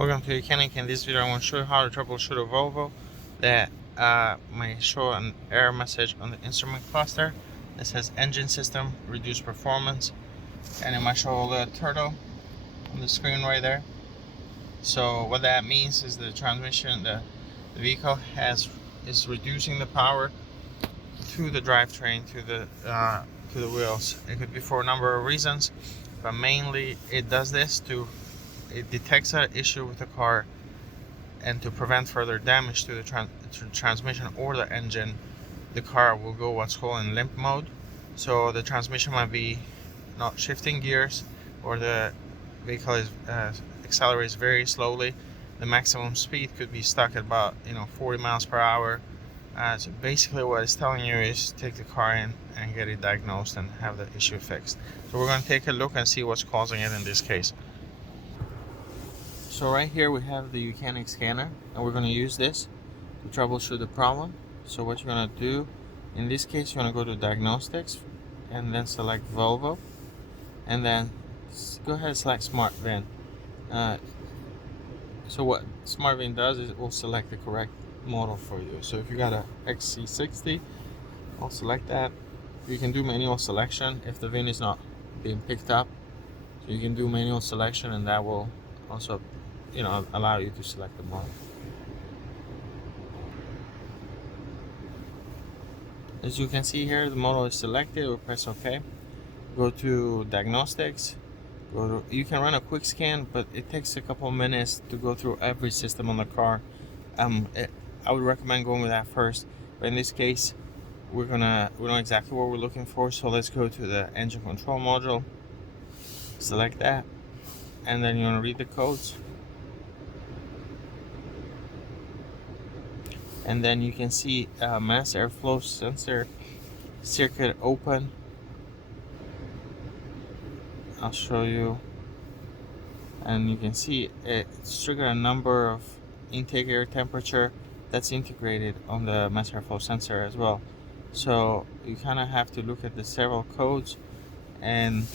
Welcome to Mechanic. In this video I want to show you how to troubleshoot a Volvo that might show an error message on the instrument cluster that says engine system reduced performance, and it might show a little turtle on the screen right there. So what that means is the transmission, the vehicle is reducing the power to the drivetrain, to the wheels. It could be for a number of reasons, but mainly it does this it detects an issue with the car, and to prevent further damage to the transmission or the engine, the car will go what's called in limp mode. So the transmission might be not shifting gears, or the vehicle is accelerates very slowly. The maximum speed could be stuck at about 40 miles per hour. So basically what it's telling you is take the car in and get it diagnosed and have the issue fixed. So we're going to take a look and see what's causing it in this case. So right here we have the Mechanic scanner, and we're going to use this to troubleshoot the problem. So what you're going to do in this case, you're going to go to diagnostics and then select Volvo, and then go ahead and select Smart VIN. So what Smart VIN does is it will select the correct model for you. So if you got a XC90, I'll select that. You can do manual selection if the VIN is not being picked up. So you can do manual selection, and that will also allow you to select the model. As you can see here, the model is selected. We'll press OK. Go to diagnostics. You can run a quick scan, but it takes a couple of minutes to go through every system on the car. I would recommend going with that first, but in this case we know exactly what we're looking for. So let's go to the engine control module, select that, and then you're going to read the codes, and then you can see mass airflow sensor circuit open. I'll show you, and you can see it's triggered a number of intake air temperature that's integrated on the mass airflow sensor as well. So you kind of have to look at the several codes and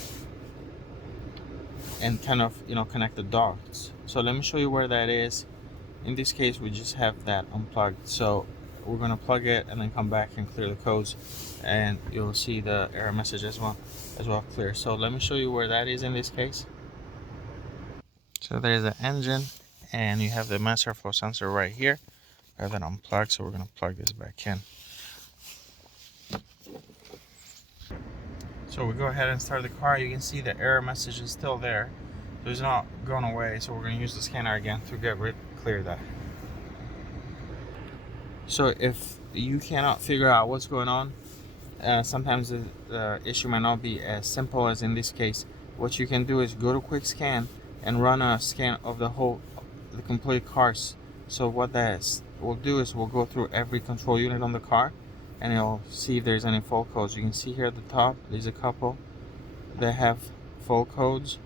kind of connect the dots. So let me show you where that is. In this case we just have that unplugged, so we're going to plug it and then come back and clear the codes, and you'll see the error message as well clear. So let me show you where that is in this case. So there's the engine, and you have the mass airflow sensor right here. I have that unplugged, so we're going to plug this back in. So we go ahead and start the car. You can see the error message is still there, so it's not going away. So we're going to use the scanner again to clear that. So if you cannot figure out what's going on, sometimes the issue might not be as simple as in this case. What you can do is go to quick scan and run a scan of the complete cars. So what that will do is we'll go through every control unit on the car, and it'll see if there's any fault codes. You can see here at the top there's a couple that have fault codes.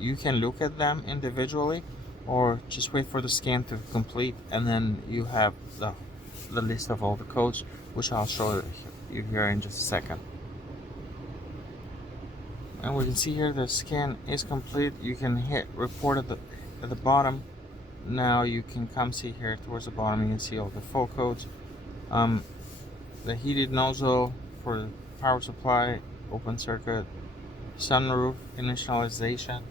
You can look at them individually, or just wait for the scan to complete, and then you have the list of all the codes, which I'll show you here in just a second. And we can see here the scan is complete. You can hit report at the bottom. Now you can come see here towards the bottom, you can see all the fault codes. The heated nozzle for the power supply, open circuit, sunroof initialization,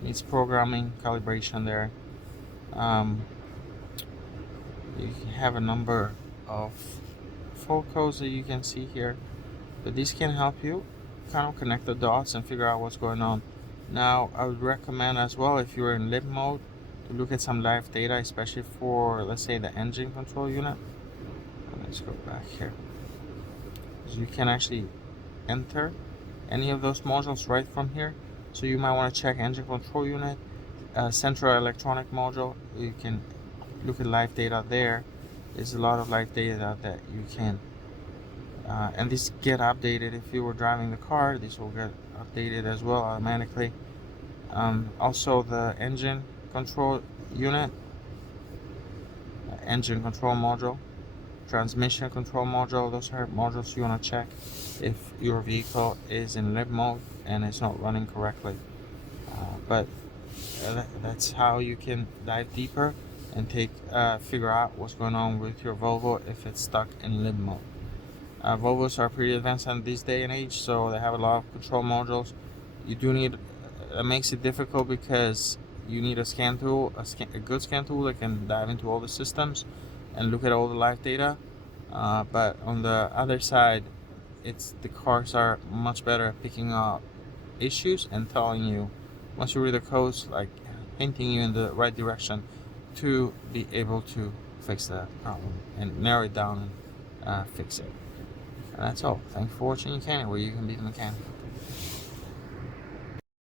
needs programming, calibration there. You have a number of fault codes that you can see here, but these can help you kind of connect the dots and figure out what's going on. Now I would recommend as well, if you're in limp mode, to look at some live data, especially for, let's say, the engine control unit. Let's go back here. So you can actually enter any of those modules right from here. So you might want to check engine control unit, central electronic module. You can look at live data there. There's a lot of live data that you can and these get updated. If you were driving the car, these will get updated as well automatically. Also the engine control unit, engine control module, transmission control module, those are modules you want to check if your vehicle is in limp mode and it's not running correctly. But That's how you can dive deeper and figure out what's going on with your Volvo if it's stuck in limp mode. Volvos are pretty advanced in this day and age, so they have a lot of control modules. You do need, it makes it difficult because you need a scan tool, a good scan tool that can dive into all the systems and look at all the live data. But on the other side, the cars are much better at picking up issues and telling you, once you read the codes, like hinting you in the right direction to be able to fix the problem and narrow it down and fix it. And that's all. Thanks for watching Mechanic, where you can be the mechanic.